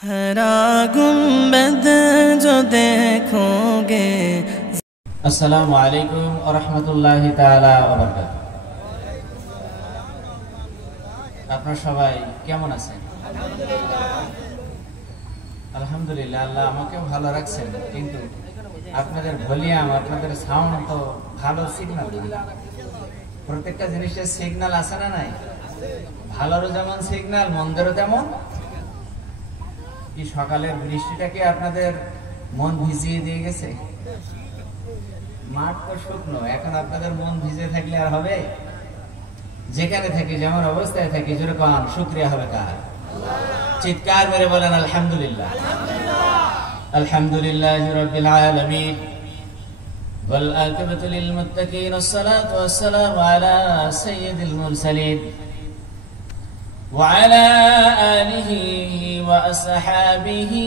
हरा गुंबद जो देखोगे। अस्सलामु अलैकुम व रहमतुल्लाहि ताआला व बाराकातुहू। আপনারা সবাই কেমন আছেন? আলহামদুলিল্লাহ, আল্লাহ আমাকে ভালো রাখছেন, কিন্তু আপনাদের ভলিউম, আপনাদের সাউন্ড তো ভালো সিগন্যাল না। প্রত্যেকটা জিনিসের সিগন্যাল আছে না নাই? ভালোরও যেমন সিগন্যাল, মন্দেরও তেমন। কি সকালের বৃষ্টিটাকে আপনাদের মন ভিজিয়ে দিয়ে গেছে? মাঠ তো শুকনো, এখন আপনাদের মন ভিজে থাকলে আর হবে? যেখানে থাকি, যেমন অবস্থায় থাকি, যেরকম শুকরিয়া হবে কার? চিৎকার মেরে বলেন আলহামদুলিল্লাহ। আলহামদুলিল্লাহি রাব্বিল আলামিন ওয়াল আকিবাতু লিল মুত্তাকিন, আসসালাতু ওয়াসসালামু আলা সাইয়্যিদিল মুরসালিন ওয়া আলা আলিহি ওয়া আসহাবিহি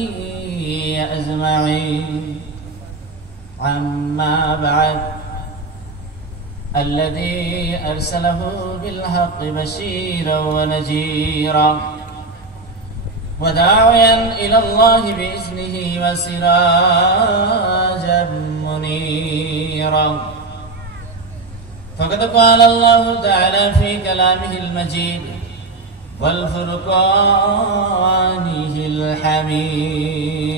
আজমাইন। আম্মা বা'দ, الذي أرسله بالحق بشيرا ونذيرا وداعيا إلى الله بإذنه وسراجا منيرا. فقد قال الله تعالى في كلامه المجيد والفرقانه الحميد.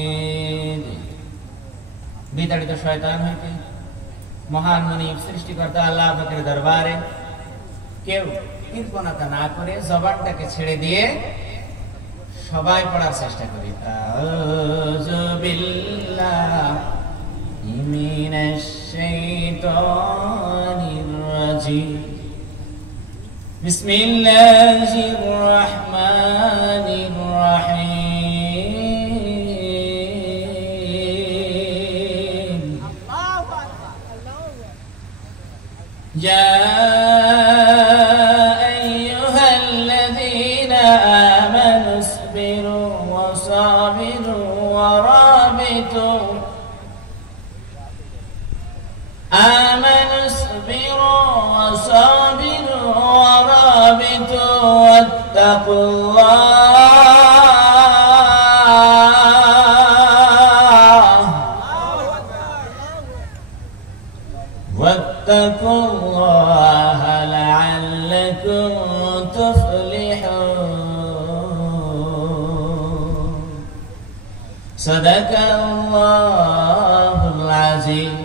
বিতাড়িত শয়তান হইতে মহান মনিব সৃষ্টিকর্তা আল্লাহ পাকের দরবারে কেউ কৃপণতা না করে জবানটাকে ছেড়ে দিয়ে সবাই পড়ার চেষ্টা করি। আউযু বিল্লাহি মিনাশ শাইতানির রাজিম। বিসমিল্লাহির রাহমানির রাহিম। يا أيها الذين آمنوا اصبروا وصابروا ورابطوا. آمنوا اصبروا وصابروا ورابطوا واتقوا الله واتقوا الله لعلكم تفلحون. صدق الله العظيم.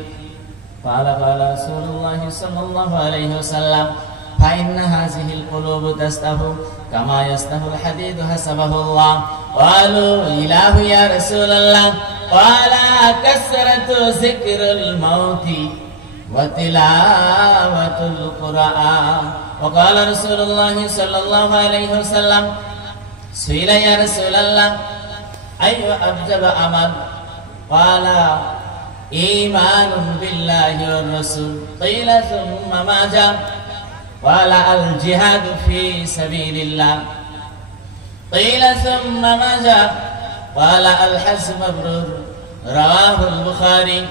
قال رسول الله صلى الله عليه وسلم فإن هذه القلوب تستهو كما يستهو الحديد حسبه الله. قالوا إله يا رسول الله؟ قال كثرة ذكر الموت وتلاوة القرآن. وقال رسول الله صلى الله عليه وسلم سئل يا رسول الله أي أبجب عمل؟ قال إيمان بالله والرسول. قيل ثم ماذا؟ قال الجهاد في سبيل الله. قيل ثم ماذا؟ قال الحج مبرور. رواه البخاري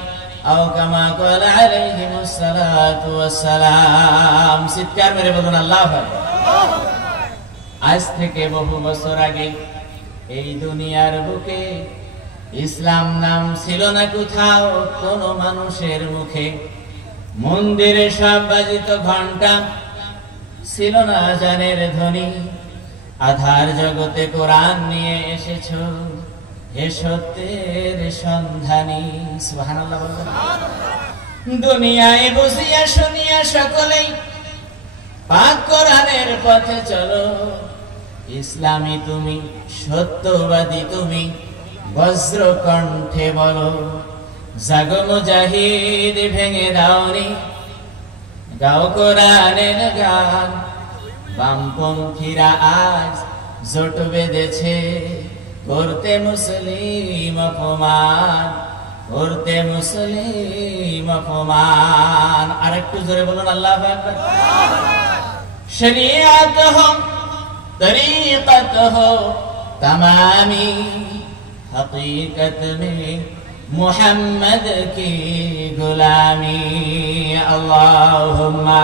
أو كما قال عليهم الصلاة والسلام. চিৎকার মেরে বলুন আল্লাহু আকবার। আজ থেকে বহু বছর আগে এই দুনিয়ার বুকে ইসলাম নাম ছিল না কোথাও কোনো মানুষের মুখে। মন্দিরে সব বাজিত ঘন্টা, ছিল না আযানের ধ্বনি। আধার জগতে কোরআন নিয়ে এসেছো, হে সত্যের সন্ধানী। সুবহানাল্লাহ বলবেন। দুনিয়ায় বসিয়া শুনিয়া সকলেই পাক কোরআনের পথে চলো। ইসলামী তুমি, সত্যবাদী তুমি, বজ্র কণ্ঠে বলো। জাগো মুজাহিদ, ভেঙে দাওনি, গাও কোরআনের গান। বামপন্থীরা আজ জোট বেঁধেছে করতে মুসলিম অপমান, করতে মুসলিম অপমান। আর একটু জোরে বলুন আল্লাহু আকবার। শরিয়ত হো, তরিকত হো তমামি, हकीकत में मुहम्मद की गुलामी। अल्लाहुम्मा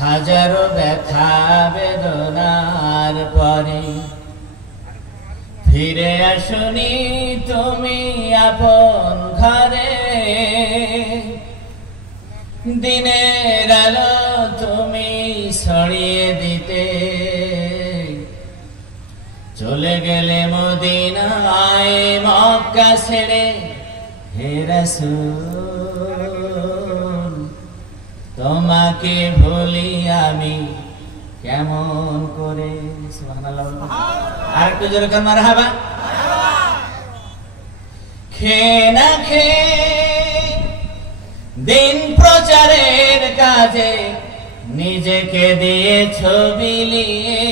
হাজারো ব্যথা বেদনার পরে ফিরে আসনি তুমি আপন ঘরে, দিনের আলো তুমি ছড়িয়ে দিতে চলে গেলে মদিনায় মক্কা ছেড়ে। হে রাসূল তোমাকে ভুলি আমি কেমন করে। সুবহানাল্লাহ। আর একটু জোরে করে মারহাবা। খেয়ে না খেয়ে দিন প্রচারের কাজে নিজেকে দিয়েছ বিলিয়ে,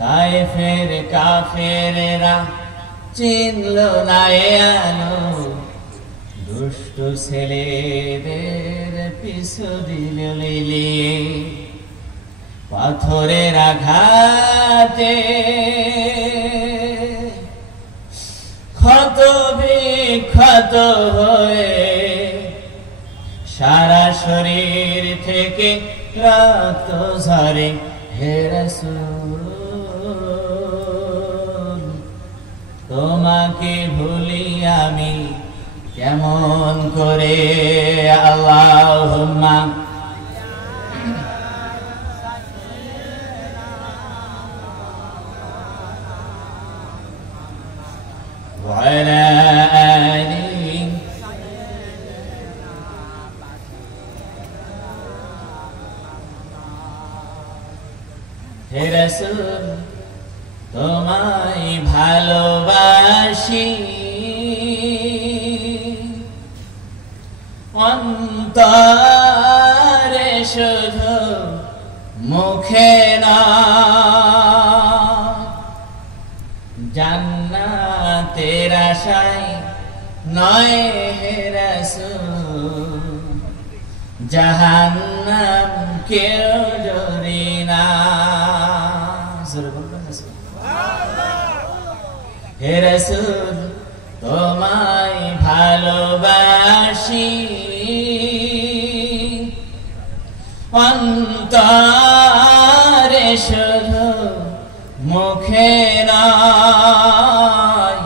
তায়েফের কাফেরেরা চিনল না এ আলো, দুষ্ট ছেলেদের পিছু দিল লিলিয়ে। পাথরের আঘাতে ক্ষত বিক্ষত হয়ে সারা শরীর থেকে রক্ত ঝরে। হে রাসূল তোমাকে ভুলি আমি কেমন করে। আল্লাহুম্মা ওয়া আলা আলিহি হে রাসূল তোমায় ভালোবাসি অন্তরে শুধু মুখে না, জান্নাতের আশায় নয় হে রাসূল, জাহান্নাম কেউ ডরে না। হে রাসূল তোমায় ভালোবাসি অন্তরে শুধু মুখে নয়,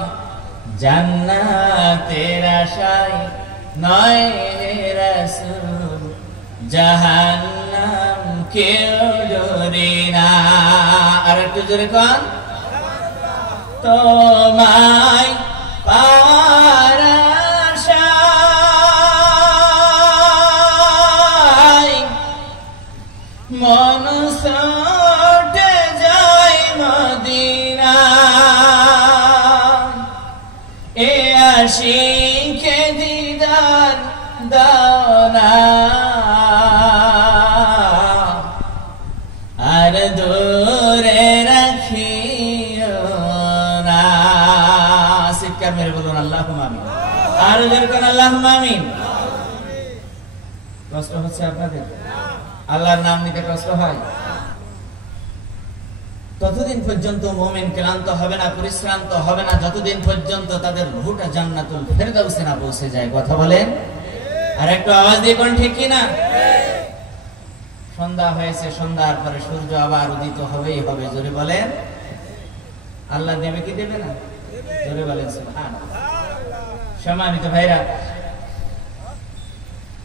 জান্নাতের আশায় নয় হে রাসূল, জাহান্নাম কেউ ডরে না। আর একটু জোরে কোন। তোমায় পাওয়ার আশায় মন ছুটে যায় মদিনা, এ আশিকে দিদার দাও না, আর দূরে রাখিও না। চিৎকার মেরে বলুন আল্লাহুম্মা আমিন। আর জোরে করে আল্লাহুম্মা আমিন। কষ্ট হচ্ছে আপনাদের? আল্লাহর নাম নিতে কষ্ট হয়? ততদিন পর্যন্ত মুমিন ক্লান্ত হবে না, পরিশ্রান্ত হবে না, যতদিন পর্যন্ত তাদের রূহটা জান্নাতুল ফেরদাউসে না পৌঁছে যায়। কথা বলেন? আর একটু আওয়াজ দিয়ে কোন ঠিক কি না? সন্ধ্যা হয়েছে, সন্ধ্যার পরে সূর্য আবার উদিত হবেই হবে। জোরে বলেন। আল্লাহ দেবে কি দেবে না? জোরে বলেন সুবহানাল্লাহ। সম্মানিত ভাইরা,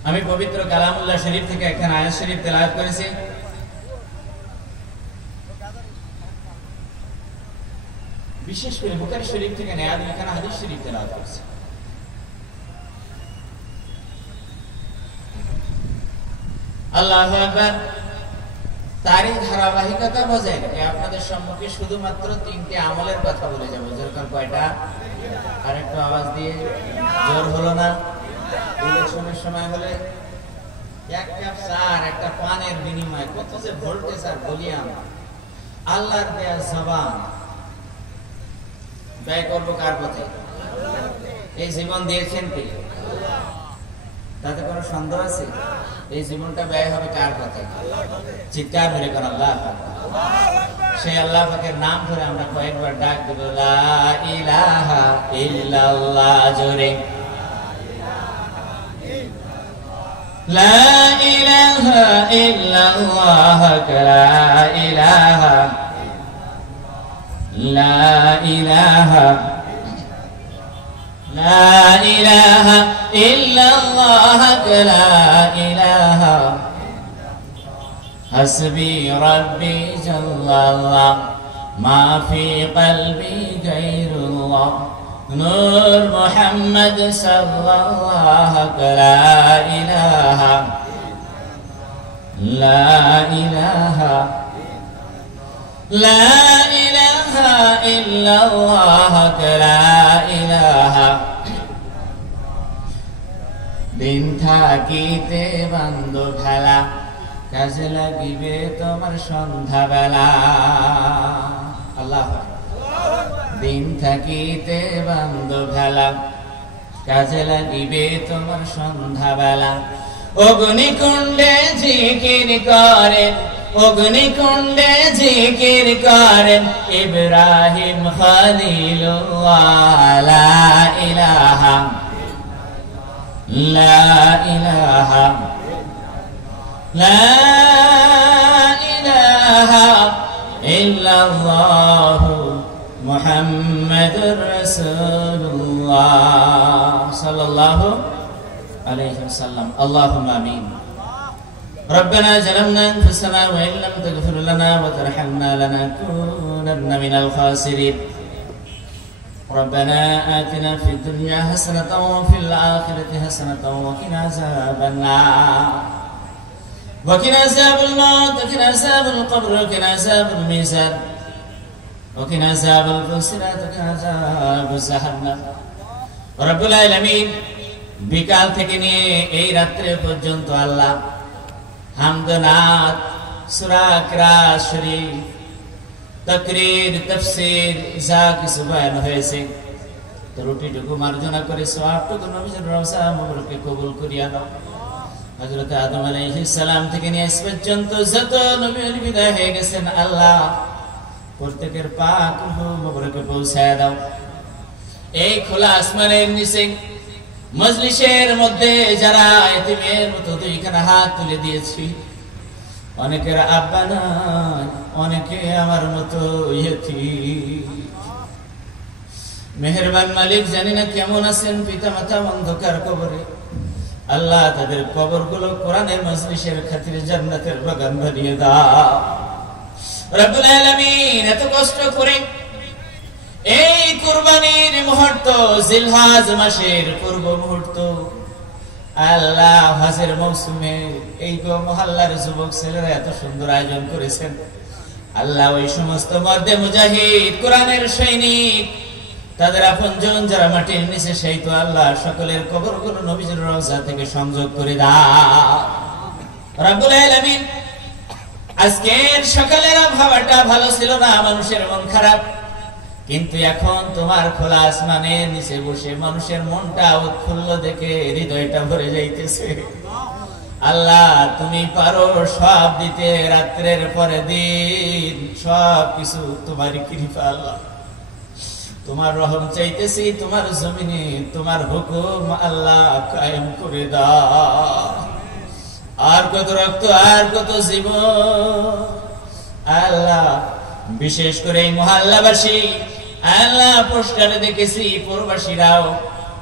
আমি পবিত্র কালামুল্লাহ শরীফ থেকে একখানা আয়াত শরীফ তেলাওয়াত করেছি। বিশেষ করে বুখারী শরীফ থেকে নেয়া দুইখানা হাদিস শরীফ তেলাওয়াত করেছি। আল্লাহু আকবার। তারই ধারাবাহিকতা বজায় রেখে আপনাদের সম্মুখে শুধুমাত্র 3টি আমলের কথা বলে যাব। যেরকম কয়টা? আর একটু আওয়াজ দিয়ে। জোর হলো না? ইলেকশনের সময় হলে এক কাপ চা আর একটা পানের বিনিময়ে কত যে ভোল্টেজ আর ভলিউম। আল্লাহর দেয়া জবান ব্যয় করবো কার পথে? এই জীবন দিয়েছেন কে? তাতে কোনো সন্দেহ আছে? এই জীবনটা ব্যয় হবে কার পথে? চিৎকার ধরে কর আল্লাহ। সেই আল্লাহ পাকের নাম ধরে আমরা কয়েকবার ডাক দেব, লা ইলাহা ইল্লাল্লাহ। জোরে لا إله إلا الله لا إله لا إله لا إله إلا الله لا إله حسبي ربي جل الله ما في قلبي غير الله نور محمد صلى الله لا إله لا إله لا إله إلا الله لا إله दिन থাকিতে বন্ধু খেলা কাজে লাগিবে তোমার সন্ধ্যা বেলা আল্লাহ दिन থাকিতে বন্ধু খেলা কাজে লাগিবে তোমার সন্ধ্যা বেলা অগ্নিকুণ্ডে জিকির করেন অগ্নিকুণ্ডে জিকির করেন ইব্রাহিম খলিলুল্লাহ লা ইলাহা লা ইলাহা লা ইলাহা ইল্লাল্লাহ মুহাম্মাদুর রাসূলুল্লাহ সাল্লাল্লাহু আলাইহি ওয়াসাল্লাম আল্লাহুম্মা আমিন ربنا ظلمنا انفسنا وان لم تغفر لنا وترحمنا لنكونن من الخاسرين ربنا آتنا في الدنيا حسنة وفي الآخرة حسنة وقنا عذاب النار وقنا عذاب الموت وقنا عذاب القبر وقنا عذاب الميزان وقنا عذاب الفسرات وقنا عذاب جهنم رب العالمين বিকাল থেকে নিয়ে এই রাত্রে পর্যন্ত আল্লাহ হামদ নাত সূরা কিরাত শরীফ তাকরীর তাফসীর যা কিছু বয়ান হয়েছে ত্রুটিটুকু মার্জনা করে সওয়াবটুকু নবীজির রওজা মুবারকে কবুল করিয়া দাও হযরত আদম আলাইহিস সালাম থেকে নিয়ে আজ পর্যন্ত যত নবী ওলি বিদায় হয়ে গেছেন আল্লাহ প্রত্যেকের পাক রূহ মুবারকে পৌঁছায় দাও এই খোলা আসমানের নিচে মজলিসের মধ্যে যারা এতিমের মতো দুইখানা হাত তুলে দিয়েছি অনেকের আব্বা নাই অনেকে আমার মতো ইয়েতিম মেহেরবান মালিক জানি না কেমন আছেন পিতা মাতা অন্ধকার কবরে আল্লাহ তাদের কবরগুলো কোরআনের মজলিসের খাতিরে জান্নাতের বাগান বানিয়ে দাও রব্বুল আলামিন এত কষ্ট করে এই কুরবানির মুহূর্ত জিলহজ মাসের পূর্ব মুহূর্ত আল্লাহ হজের মৌসুমে এই গো মহল্লার যুবক ছেলেরা এত সুন্দর আয়োজন করেছেন আল্লাহ ওই সমস্ত মর্দে মুজাহিদ কোরআনের সৈনিক তাদের আপনজন যারা মাটির নিচে সেই তো আল্লাহ সকলের কবরগুলো নবীজির রওজা থেকে সংযোগ করে দাও রব্বুল আলামিন আজকের সকালের আবহাওয়াটা ভালো ছিল না মানুষের মন খারাপ কিন্তু এখন তোমার খোলা আসমানের নিচে বসে মানুষের মনটা উৎফুল্ল দেখে হৃদয়টা ভরে যাইতেছে আল্লাহ তুমি পারো সব দিতে রাত্রের পরে দিন সব কিছু তোমারই কৃপা আল্লাহ তোমার রহম চাইতেছি তোমার জমিনে তোমার হুকুম আল্লাহ কায়েম করে দাও আর কত রক্ত আর কত জীবন আল্লাহ বিশেষ করে এই মহল্লাবাসী আল্লাহ পোস্টারে দেখেছি পূর্ববাসীরাও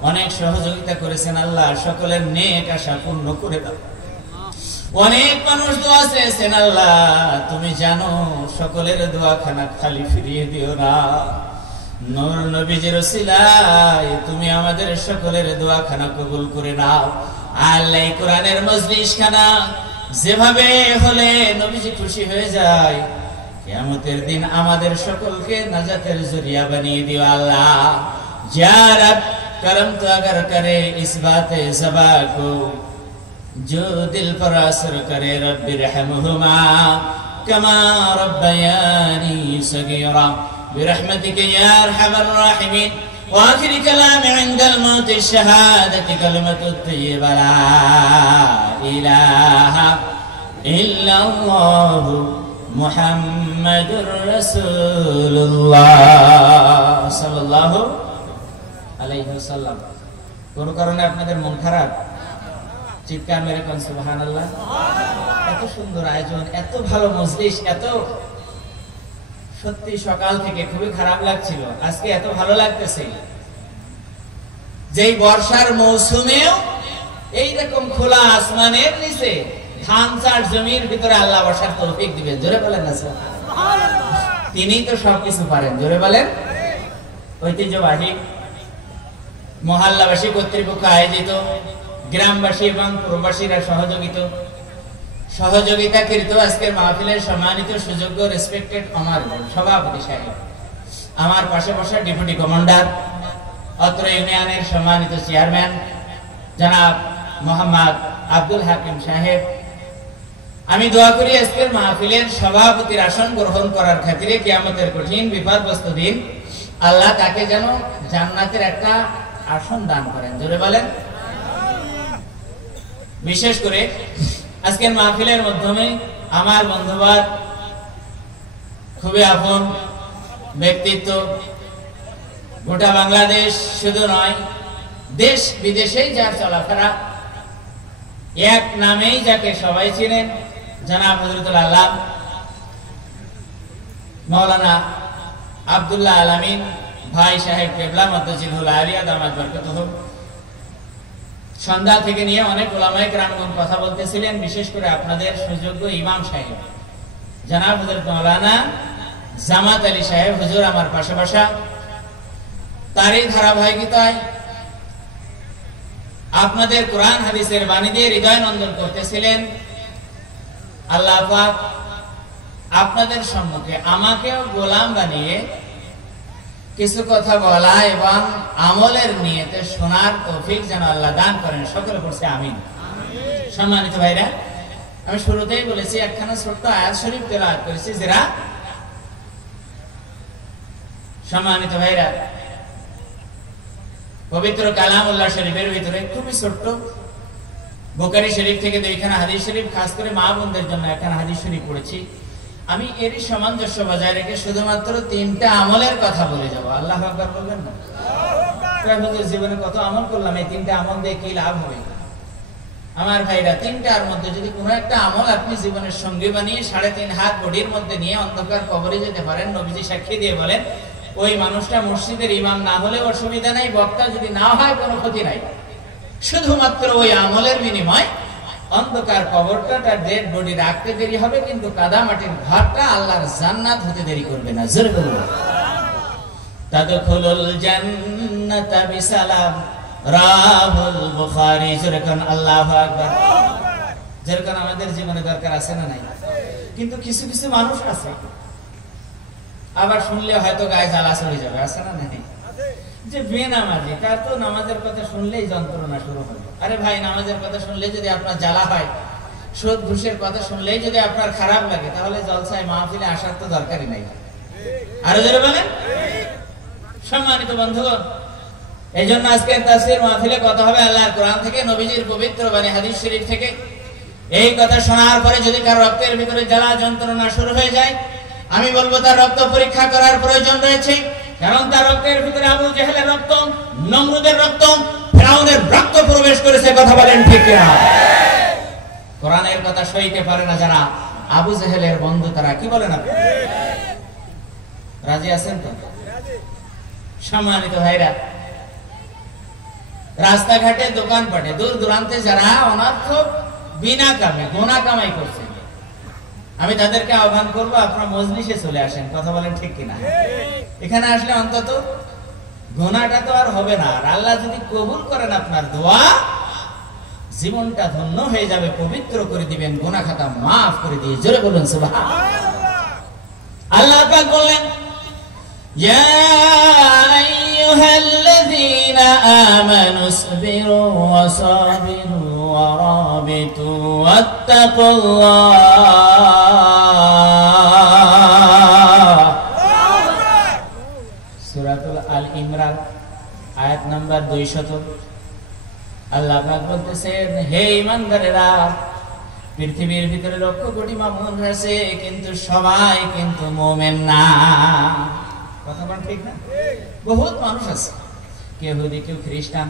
অনেক সহযোগিতা করেছেন আল্লাহ সকলের নেক আশা পূর্ণ করে দাও অনেক মানুষ দোয়া চেয়েছেন আল্লাহ তুমি জানো সকলের দোয়াখানা খালি ফিরিয়ে দিও না নূর নবীজির ওসিলায় তুমি আমাদের সকলের দোয়াখানা কবুল করে নাও আল্লাহ কোরআনের মজলিস খানা যেভাবে হলে নবীজি খুশি হয়ে যায় কিয়ামতের দিন আমাদের সকলকে নাজাতের জরিয়া বানিয়ে দিও আল্লাহ या रब करम तो अगर करे इस बात ज़बा को जो दिल पर असर करे रब्बि रहमहुमा कमा रब्बयानी सगीरा बिरहमतिक या अरहमर राहिमीन وآخر كلام عند الموت الشهادة كلمة الطيبة لا إله إلا الله محمد رسول الله صلى الله عليه وسلم কোন কারণে আপনাদের মন খারাপ চিৎকার মেরে কোন সুবহানাল্লাহ। এত সুন্দর আয়োজন, এত ভালো মজলিস, এত সত্যি সকাল থেকে খুবই খারাপ লাগছিল, আজকে এত ভালো লাগতেছে। যেই বর্ষার মৌসুমেও এইরকম খোলা আসমানের নিচে ধান চাষ জমির ভিতরে আল্লাহ বর্ষার তৌফিক দিবেন, জোরে বলেন না সুবহানাল্লাহ। তিনিই তো সবকিছু পারেন, জোরে বলেন। ঐতিহ্যবাহী মহল্লাবাসী কর্তৃপক্ষ আয়োজিত, গ্রামবাসী এবং প্রবাসীরা সহযোগিতাকৃত আজকের মাহফিলের সম্মানিত সুযোগ্য রেসপেক্টেড আমার সভাপতি সাহেব, আমার পাশে বসা ডেপুটি কমান্ডার, অত্র ইউনিয়নের সম্মানিত চেয়ারম্যান জনাব মোহাম্মদ আব্দুল হাকিম সাহেব, আমি দোয়া করি আজকের মাহফিলের সভাপতির আসন গ্রহণ করার খাতিরে কিয়ামতের কঠিন বিপদগ্রস্ত দিন আল্লাহ তাকে যেন জান্নাতের একটা আসন দান করেন, জোরে বলেন। বিশেষ করে আজকের মাহফিলের মাধ্যমে আমার বন্ধুবাদ, খুবই আপন ব্যক্তিত্ব, গোটা বাংলাদেশ শুধু নয় দেশ বিদেশেই যার চলাফেরা, এক নামেই যাকে সবাই চিনেন, জনাব হযরতুল আল্লাহ মাওলানা আব্দুল্লাহ আল আমিন ভাই সাহেব কেবলা মদ্দাজিলুল আলিয়া দামাত বরকতুহু সন্ধ্যা থেকে নিয়ে অনেক উলামায়ে কেরামগণ কথা বলতেছিলেন, বিশেষ করে আপনাদের সুযোগ্য ইমাম সাহেব জনাব হযরত মাওলানা জামাত আলী সাহেব হুজুর আমার পাশে বসা, তারই ধারাবাহিকতায় আপনাদের কোরআন হাদিসের বাণী দিয়ে হৃদয় নন্দন করতেছিলেন। আল্লাহ পাক আপনাদের সম্মুখে আমাকেও গোলাম বানিয়ে কিছু কথা বলা এবং আমলের নিয়তে শোনার তৌফিক যেন আল্লাহ দান করেন, সকলে পড়ছে আমিন। সম্মানিত ভাইরা, আমি শুরুতেই বলেছি একখানা ছোট্ট আয়াত শরীফ তেলাওয়াত করেছি, যারা সম্মানিত ভাইরা পবিত্র কালামুল্লাহ শরীফের ভিতরে খুবই ছোট্ট বুখারী শরীফ থেকে দুইখানা হাদিস শরীফ, খাস করে মা বোনদের জন্য একখানা হাদিস শরীফ পড়েছি। আমি এরই সামঞ্জস্য বজায় রেখে শুধুমাত্র 3টা আমলের কথা বলে যাব। আল্লাহু আকবার বলবেন না? জীবনে কত আমল করলাম, এই 3টা আমল দিয়ে কি লাভ হবে? আমার ভাইরা, 3টার মধ্যে যদি কোনো একটা আমল আপনি জীবনের সঙ্গী বানিয়ে 3.5 হাত বডির মধ্যে নিয়ে অন্ধকার কবরে যেতে পারেন, নবীজি সাক্ষী দিয়ে বলেন ওই মানুষটা মসজিদের ইমাম না হলে অসুবিধা নাই, বক্তা যদি না হয় কোনো ক্ষতি নাই, শুধুমাত্র ওই আমলের বিনিময় অন্ধকার কবরটা তার ডেড বডি রাখতে দেরি হবে, কিন্তু কাদা মাটির ঘরটা আল্লাহর জান্নাত হতে দেরি করবে না। জোরে বলুন তাদখুলুল জান্নাতা বিসালাম, রাহুল বুখারী। জোরে কোন আল্লাহু আকবার। যেরকম আমাদের জীবনে দরকার আছে না নাই? কিন্তু কিছু কিছু মানুষ আছে আবার শুনলে হয়তো গায়ে জ্বালা চলে যাবে, আছে না নাই? যে বেনামাজি, তার তো নামাজের কথা শুনলেই যন্ত্রণা শুরু হয়। আরে ভাই, নামাজের কথা শুনলে যদি আপনার জ্বালা হয়, সুদ ঘুষের কথা শুনলেই যদি আপনার খারাপ লাগে, তাহলে জলসায় মাহফিলে আসার তো দরকারই নাই। আরো জোরে বলেন। সম্মানিত বন্ধুগণ, এই জন্য আজকে তাফসীর মাহফিলে কথা হবে আল্লাহর কোরআন থেকে, নবীজির পবিত্র বাণী হাদিস শরীফ থেকে। এই কথা শোনার পরে যদি কারো রক্তের ভিতরে জ্বালা যন্ত্রণা শুরু হয়ে যায়, আমি বলবো তার রক্ত পরীক্ষা করার প্রয়োজন রয়েছে, কারণ তার রক্তের ভিতরে আবু জেহেলের রক্ত, নমরুদের রক্ত, ফিরআউনের রক্ত প্রবেশ করেছে। কথা বলেন ঠিক কিনা? কোরআনের কথা সইতে পারে না যারা আবু জেহেলের বন্ধু, তারা কি বলেন আপনি? রাজি আছেন তো? সম্মানিত ভাইরা, রাস্তাঘাটে দোকানপাটে দূর দূরান্তে যারা অনর্থক বিনা কামে গুনাহ কামাই করছে, আমি তাদেরকে আহ্বান করবো আপনারা মজলিসে চলে আসেন। কথা বলেন ঠিক কিনা? এখানে আসলে অন্তত গুনাহটা তো আর হবে না, আর আল্লাহ যদি কবুল করেন আপনার দোয়া, জীবনটা ধন্য হয়ে যাবে, পবিত্র করে দিবেন, গুনাহ খাতা মাফ করে দিয়ে। জোরে বলুন সুবহানাল্লাহ। আল্লাহ পাক বললেন, ইয়া আইয়ুহাল্লাযীনা আমানুসবিরু ওয়া সাবিরু ওয়া রাবিতু ওয়াত্তাকুল্লাহ। সূরাতুল আল ইমরান আয়াত নাম্বার 200। আল্লাহ পাক বলতেছেন, হে ঈমানদারেরা, পৃথিবীর ভিতরে লক্ষ কোটি মুমিন আছে, কিন্তু সবাই কিন্তু মুমিন না। কথা বল ঠিক না? বহুত মানুষ আছে, কেউ ইহুদি, কেউ খ্রিস্টান,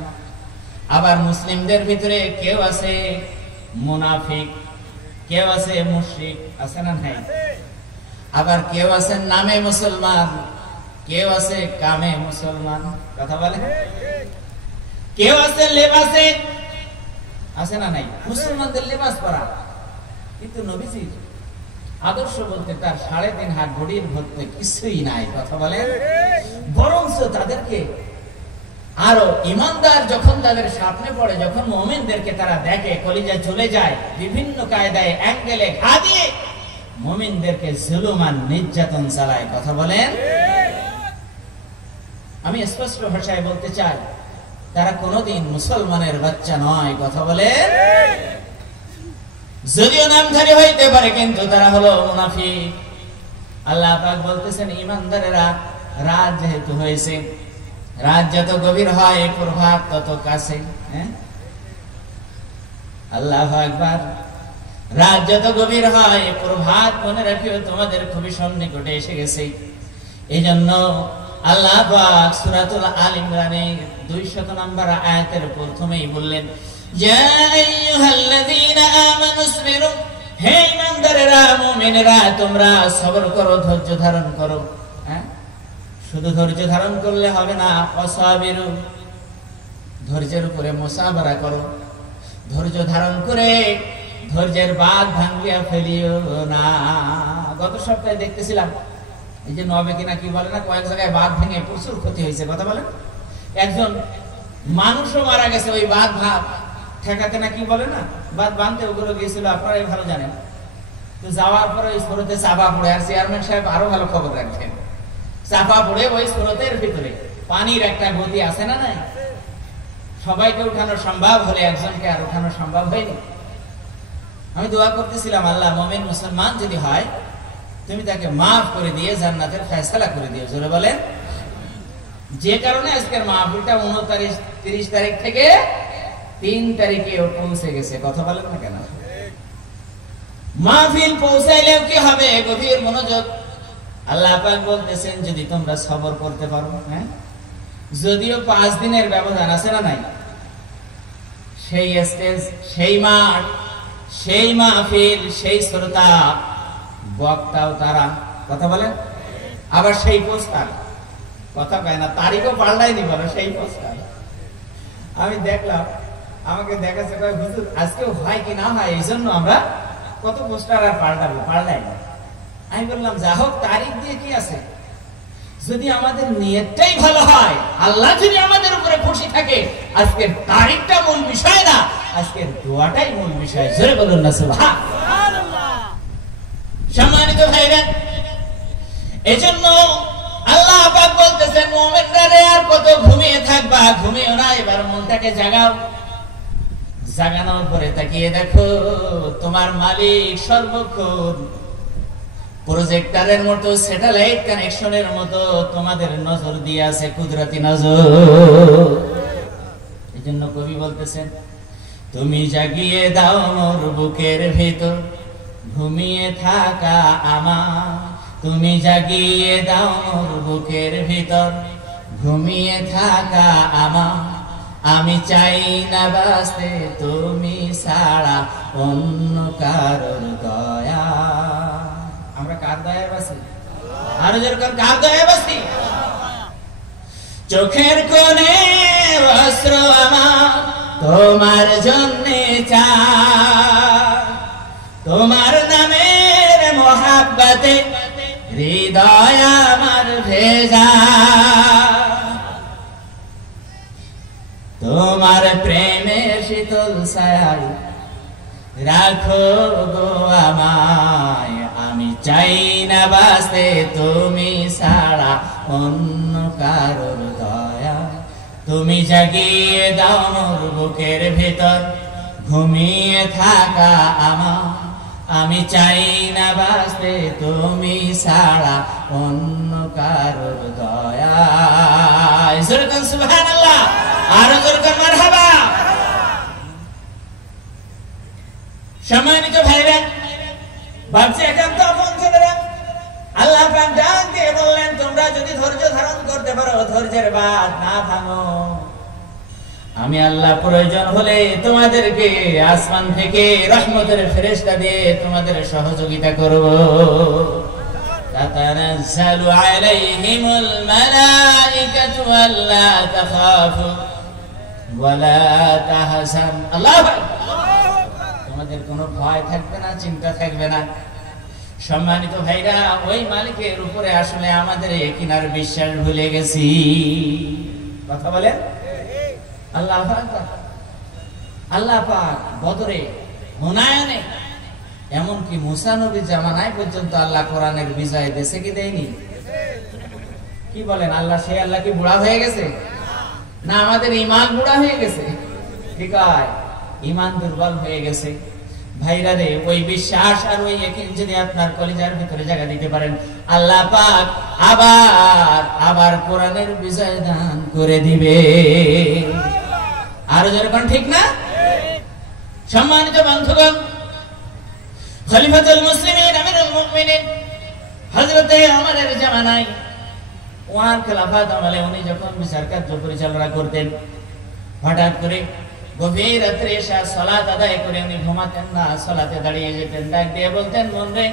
আবার মুসলিমদের ভিতরে কেউ আছে মুনাফিক, কেউ আছে মুশরিক, আছে না নাই? আবার কেউ আছে নামে মুসলমান, কেউ আছে কামে মুসলমান, কথা বলে। কেউ আছে লেবাসে, আছে না নাই? মুসলমানদের লেবাস পরা, কিন্তু নবীজির আদর্শ বলতে তার 3.5 হাত বডির ভর্তি কিছুই নাই, কথা বলে। বরঞ্চ তাদেরকে আরো ইমানদার যখন তাদের সামনে পড়ে, যখন মুমিনদেরকে তারা দেখে, কলিজা চলে যায়, বিভিন্ন কায়দায় অ্যাঙ্গেলে ঘা দিয়ে মুমিনদেরকে জুলুমান নির্যাতন চালায়, কথা বলেন। আমি স্পষ্ট ভাষায় বলতে চাই, তারা কোনোদিন মুসলমানের বাচ্চা নয়, কথা বলেন। যদিও নামধারী হইতে পারে, কিন্তু তারা হলো মুনাফিক। আল্লাহ পাক বলতেছেন, ইমানদারেরা রাত যেহেতু হয়েছে, রাত যত গভীর হয় প্রভাত তত কাছে। আল্লাহু আকবার। রাত যত গভীর হয় প্রভাত মনে রাখিও তোমাদের খুবই সন্নিকটে এসে গেছে। এই জন্য আল্লাহ পাক সূরাতুল আল ইমরানের 200 নম্বর আয়াতের প্রথমেই বললেন, ইয়া আইয়ুহাল্লাযীনা আমানুসবিরু, হে ঈমানদারেরা, মুমিনেরা, তোমরা সবর করো, ধৈর্য ধারণ করো। শুধু ধৈর্য ধারণ করলে হবে না, ওয়াসাবিরু, ধৈর্যের উপরে মুসাবারা করো। ধৈর্য ধারণ করে ধৈর্যের বাঁধ ভাঙিয়া ফেলিও না। গত সপ্তাহে দেখতেছিলাম, এই যে নবে কিনা কি বলে না, কয়েক জায়গায় বাঁধ ভেঙে প্রচুর ক্ষতি হয়েছে, কথা বলেন। একজন মানুষও মারা গেছে ওই বাঁধ ঠেকাতে না কি বলে না, বাঁধ বাঁধতে ওগুলো গিয়েছিল, আপনারাই ভালো জানেন। তো যাওয়ার পরে ওই স্রোতে চাপা পড়ে, আর চেয়ারম্যান সাহেব আরো ভালো খবর রাখছেন, চাপা পড়ে ওই স্রোতের ভিতরে পানির একটা গতি আছে না নাই, সবাইকে উঠানো সম্ভব হলে একজনকে আর উঠানো সম্ভব হয়নি। আমি দোয়া করতেছিলাম, আল্লাহ মুমিন মুসলমান যদি হয় তুমি তাকে মাফ করে দিয়ে জান্নাতের ফয়সালা করে দিও। জোরে বলেন। যে কারণে আজকের মাহফিলটা 29-30 তারিখ থেকে 3 তারিখে পৌঁছে গেছে, কথা বলেন না কেন? মাহফিল পৌঁছাইলেও কি হবে? গভীর মনোযোগ। আল্লাহ পাক বলতেছেন, যদি তোমরা সবর করতে পারো, যদিও 5 দিনের ব্যবধান আছে না নাই, সেই স্টেজ, সেই মাঠ, সেই মাহফিল, সেই শ্রোতা, বক্তাও তারা, কথা বলেন। আবার সেই পোস্টার, কথা কয় না, তারিখও পাল্টায়নি, বলো সেই পোস্টার। আমি দেখলাম, আমাকে দেখাচ্ছে, হুজুর আজকেও হয় কি না হয়, এই জন্য আমরা কত পোস্টার আর পাল্টাই না। আমি বললাম, যা হোক, তারিখ দিয়ে কি আছে, যদি আমাদের নিয়তটাই ভালো হয়, আল্লাহ যদি আমাদের উপরে খুশি থাকে, আজকের তারিখটা মূল বিষয় না, আজকের দোয়াটাই মূল বিষয়। জোরে বলুন না সুবহানাল্লাহ। সম্মানিত ভাইরা, এজন্য আল্লাহ পাক বলতেছেন, মুমিনরা রে, আর কত ঘুমিয়ে থাকবা? ঘুমিও না, এবার মনটাকে জাগাও। জাগানোর পরে তাকিয়ে দেখো, তোমার মালিক সর্বক্ষণ প্রজেক্টরের মতো, স্যাটেলাইট কানেকশনের মতো তোমাদের নজর দিয়ে আছে, কুদরতি নজর। এই জন্য কবি বলতেছেন, তুমি জাগিয়ে দাও মোর বুকের ভিতর ঘুমিয়ে থাকা আমার, তুমি জাগিয়ে দাও মোর বুকের ভিতর ঘুমিয়ে থাকা আমার, আমি চাই না বাঁচতে তুমি ছাড়া অন্য কারোর দয়া। আমরা কার দয়ায় বাঁচি? আরো যেরকম কার দয়ায় বাঁচি? চোখের কোণে অস্ত্র আমার তোমার জন্যে চাই, তোমার নামের মোহাব্বতে হৃদয় আমার ভেজা, তোমার প্রেমের শীতল ছায়ায় রাখো গো আমায়, আমি চাই না বাঁচতে তুমি ছাড়া অন্য কারোর দয়া, তুমি জাগিয়ে দাও মোর বুকের ভেতর ঘুমিয়ে থাকা আমার, আমি চাই না বাঁচতে তুমি ছাড়া অন্য কারোর দয়া। সুবহানাল্লাহ, আর জোরে মারহাবা। সম্মানিত ভাইরা, ভাবছি একান্ত আপন ছেলেরা, আল্লাহ পাক ডাক দিয়ে বললেন, তোমরা যদি ধৈর্য ধারণ করতে পারো, ধৈর্যের বাঁধ না ভাঙো, আমি আল্লাহ প্রয়োজন হলে তোমাদেরকে আসমান থেকে রহমতের ফেরেশতা দিয়ে তোমাদের সহযোগিতা করব। তাতানাজ্জালু আলাইহিমুল মালাইকাতু আল্লা তাখাফু ওয়া লা তাহজানু। আল্লাহু আকবার। তোমাদের কোনো ভয় থাকবে না, চিন্তা থাকবে না। সম্মানিত ভাইরা, ওই মালিকের উপরে আসলে আমাদের ইয়াকিনার বিশ্বাস ভুলে গেছি। কথা বলেন আল্লাহ পাক। আল্লাহ পাক বদরে, হুনায়নে, এমনকি মুসা নবীর জামানায় পর্যন্ত আল্লাহ কোরআনের বিজয় দেশে কি দেয়নি? কি বলেন? আল্লাহ, সেই আল্লাহ কি বুড়া হয়ে গেছে? না আমাদের ঈমান বুড়া হয়ে গেছে? ঠিক আছে, ঈমান দুর্বল হয়ে গেছে। ভাইরা রে, ওই বিশ্বাস আর ওই ইয়াকিন যদি আপনার কলিজার ভিতরে জায়গা দিতে পারেন, আল্লাহ পাক আবার কোরআনের বিজয় দান করে দিবে। আর যেরকম ঠিক না? সম্মানিত বন্ধুগণ, খলিফাতুল মুসলিমিন আমিরুল মুমিনিন হযরতে ওমরের জামানায়, ওয়ার খেলাফত আমলে উনি যখন বিচার কার্য পরিচালনা করতেন, হঠাৎ করে গভীর রাত্রে এসে সালাত আদায় করে উনি ঘুমাতেন না, সালাতে দাঁড়িয়ে যেতেন। ডাক দিয়ে বলতেন, মন রে,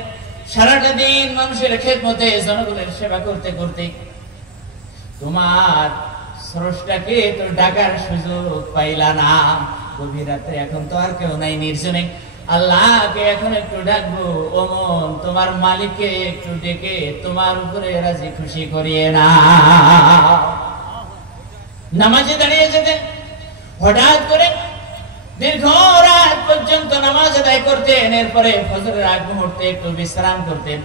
সারাটা দিন মানুষের খেদমতে, জনগণের সেবা করতে করতে তোমার স্রষ্টাকে তো ডাকার সুযোগ পাইলা না। গভীর রাত্রে এখন তো আর কেউ নাই, নির্জনে আল্লাহকে এখন একটু ডাকবো। ও মন, তোমার মালিককে একটু ডেকে তোমার উপরে রাজি খুশি করিয়ে না। নামাজে দাঁড়িয়ে যেতেন। হঠাৎ করে দীর্ঘ রাত পর্যন্ত নামাজ আদায় করতেন। এরপরে ফজরের আগ মুহূর্তে একটু বিশ্রাম করতেন।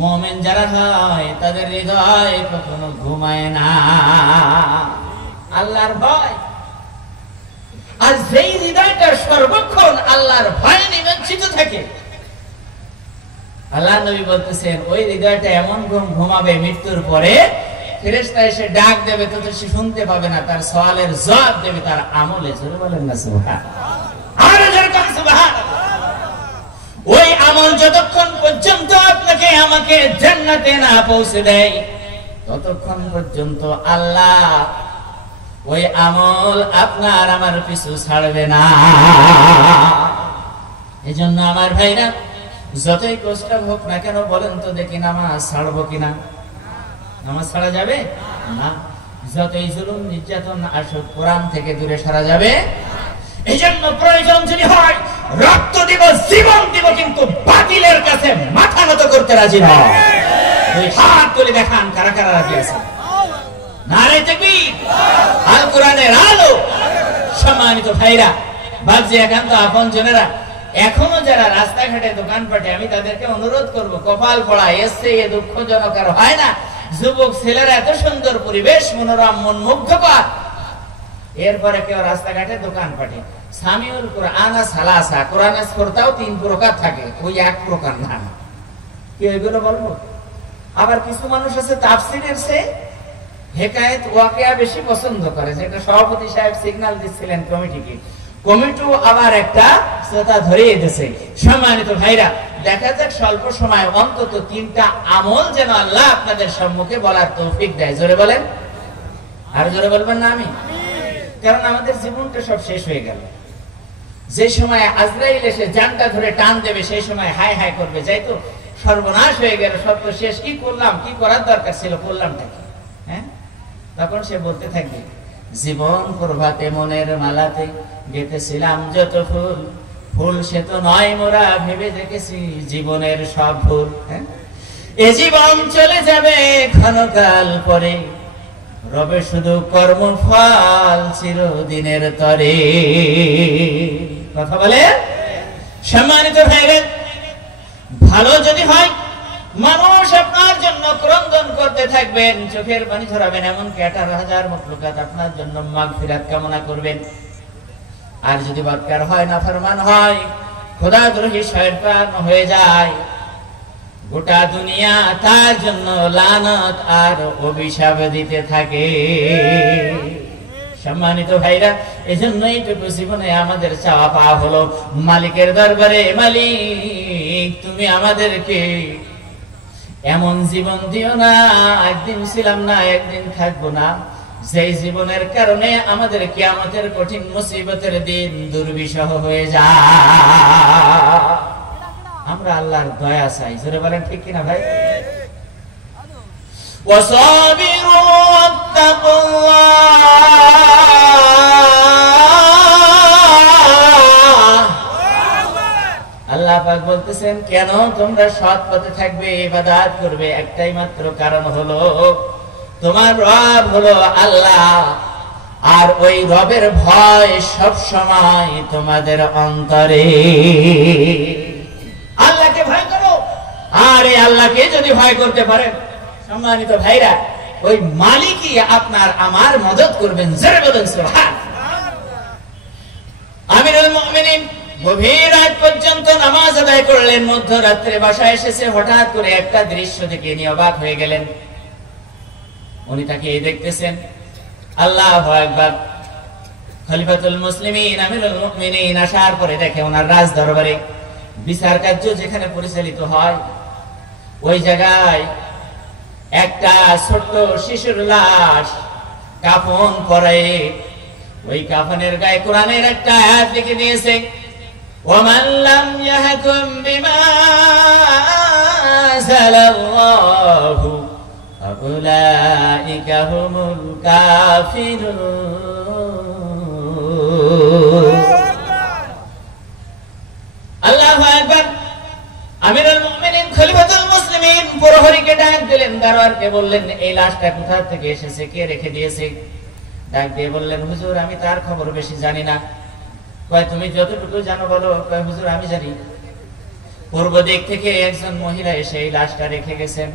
মুমিন যারা হয় তাদের হৃদয় কখনো ঘুমায় না, আল্লাহর ভয়। আর যেই হৃদয়টা সর্বক্ষণ আল্লাহর ভয়ে নিমজ্জিত থাকে, আল্লাহ নবী বলতেছেন, ওই হৃদয়টা এমন ঘুমাবে, মৃত্যুর পরে ফেরেশতা এসে ডাক দেবে তো সে শুনতে পাবে না, তার সওয়ালের জবাব দেবে তার আমলে। জোরে বলেন না সুবহানাল্লাহ। আর জোরে বলেন সুবহানাল্লাহ। ওই আমল যতক্ষণ পর্যন্ত আপনাকে আমাকে জান্নাতে না পৌঁছে দেয়, ততক্ষণ পর্যন্ত আল্লাহ ওই আমল আপনার আমার পিছু ছাড়বে না। এজন্য আমার ভাইরা, যতই কষ্ট হোক না কেন বলেন তো দেখি, নামাজ ছাড়বো কিনা? নামাজ ছাড়া যাবে না। যতই জুলুম নির্যাতন আসুক, কোরআন থেকে দূরে সরা যাবে। এই জন্য প্রয়োজন যদি হয় রক্ত দিব, জীবন দিব, কিন্তু বাতিলের কাছে মাথা নত করতে রাজি নয়। দুই হাত তুলে দেখান কারা কারা রাজি আছে। নারে তাকবীর, আল কোরআনের আলো। সম্মানিত ভাইরা, বাজে একান্ত আপনজনেরা, এখনো যারা রাস্তাঘাটে দোকানপাটে, আমি তাদেরকে অনুরোধ করব, কপাল পড়া এসছে এ দুঃখজনক আর হয় না। যুবক ছেলেরা এত সুন্দর পরিবেশ, মনোরম, মন মুগ্ধকর, এরপরে কেউ রাস্তাঘাটে দোকানপাটে সামিউল কোরআন সালাসা, কোরআনের সুরতাও 3 প্রকার থাকে, ওই 1 প্রকার না। কি ওইগুলো বলবো? আবার কিছু মানুষ আছে তাফসীরের চেয়ে হেকায়েত ওয়াকিয়া বেশি পছন্দ করে, যেটা সভাপতি সাহেব সিগন্যাল দিচ্ছিলেন কমিটিকে। কমিটিও আবার একটা শ্রোতা ধরিয়ে দিয়েছে। সম্মানিত ভাইরা, দেখা যাক স্বল্প সময় অন্তত 3টা আমল যেন আল্লাহ আপনাদের সম্মুখে বলার তৌফিক দেয়। জোরে বলেন, আর জোরে বলবেন না আমি? কারণ আমাদের জীবনটা সব শেষ হয়ে গেল। যে সময় আজরাইল এসে জানটা ধরে টান দেবে, সেই সময় হাই হাই করবে, যাই তো সর্বনাশ হয়ে গেল, সব তো শেষ, কি করলাম, কি করার দরকার ছিল, করলামটা কি? হ্যাঁ, তখন সে বলতে থাকবে, জীবন প্রভাতে মনের মালাতে গেতেছিলাম যত ফুল, ফুল সে তো নয় মোরা ভেবে দেখেছি জীবনের সব ভুল। হ্যাঁ, এ জীবন চলে যাবে ক্ষণকাল পরে, রবে শুধু কর্মফল চিরদিনের তরে। কথা বলে সম্মানিত ভাইরা, ভালো যদি হয় মানুষ আপনার জন্য ক্রন্দন করতে থাকবেন, চোখের পানি ঝরাবেন, এমনকি 18,000 মাখলুকাত আপনার জন্য মাগফিরাত কামনা করবেন। আর যদি বদকার হয়, নাফরমান হয়, খোদাদ্রোহী শয়তান হয়ে যায়, গোটা দুনিয়া তার জন্য লানত আর অভিশাপ দিতে থাকে। সম্মানিত ভাইরা, এজন্যই টুকু জীবনে আমাদের চাওয়া পাওয়া হলো মালিকের দরবারে, মালিক তুমি আমাদেরকে এমন জীবন দিও না, একদিন ছিলাম না, একদিন থাকবো না, যে জীবনের কারণে আমাদের কিয়ামতের কঠিন মুসিবতের দিন দুর্বিষহ হয়ে যায়। আমরা আল্লাহর দয়া চাই, জোরে বলেন ঠিক কিনা ভাই? ওয়াসাবিরু ওয়াত্তাকুল্লাহ। আল্লাহ পাক বলতেছেন, কেন তোমরা সৎ পথে থাকবে, ইবাদত করবে, একটাই মাত্র কারণ হলো তোমার রব হলো আল্লাহ, আর ওই রবের ভয় সব সময় তোমাদের অন্তরে। আল্লাহকে ভয় করো, আর এই আল্লাহকে যদি ভয় করতে পারেন সম্মানিত ভাইরা, ওই মালিকই আপনার আমার মদত করবেন। জোরে বলেন সুবহানাল্লাহ। আমিরুল মুমিনিন গভীর রাত পর্যন্ত নামাজ আদায় করলেন, মধ্যরাত্রে বাসায় এসেছে, হঠাৎ করে একটা দৃশ্য দেখে তিনি অবাক হয়ে গেলেন। উনি তাকে দেখতেছেন, আল্লাহু আকবার। খলিফাতুল মুসলিমিন আমিরুল মুমিনিন আসার পরে দেখে ওনার রাজ দরবারে বিচার কার্য যেখানে পরিচালিত হয়, ওই জায়গায় একটা ছোট্ট শিশুর লাশ কাফন পরে, ওই কাফনের গায়ে কোরআনের একটা আয়াত লিখে দিয়েছে, ওয়ামান লাম ইয়াহকুম বিমা আনজালাল্লাহু ফাউলাইকা হুমুল কাফিরুন। আল্লাহু আকবার। আমিরুল মুমিনিন খলিফাতুল মুসলিমিন প্রহরীকে ডাক দিলেন, দারোয়ানকে বললেন, এই লাশটা কোথা থেকে এসেছে, কে রেখে দিয়েছে? ডাক দিয়ে বললেন, হুজুর আমি তার খবর বেশি জানি না। কয়, তুমি যতটুকু জানো বলো। কয়, হুজুর আমি জানি, পূর্ব দিক থেকে একজন মহিলা এসে এই লাশটা রেখে গেছেন,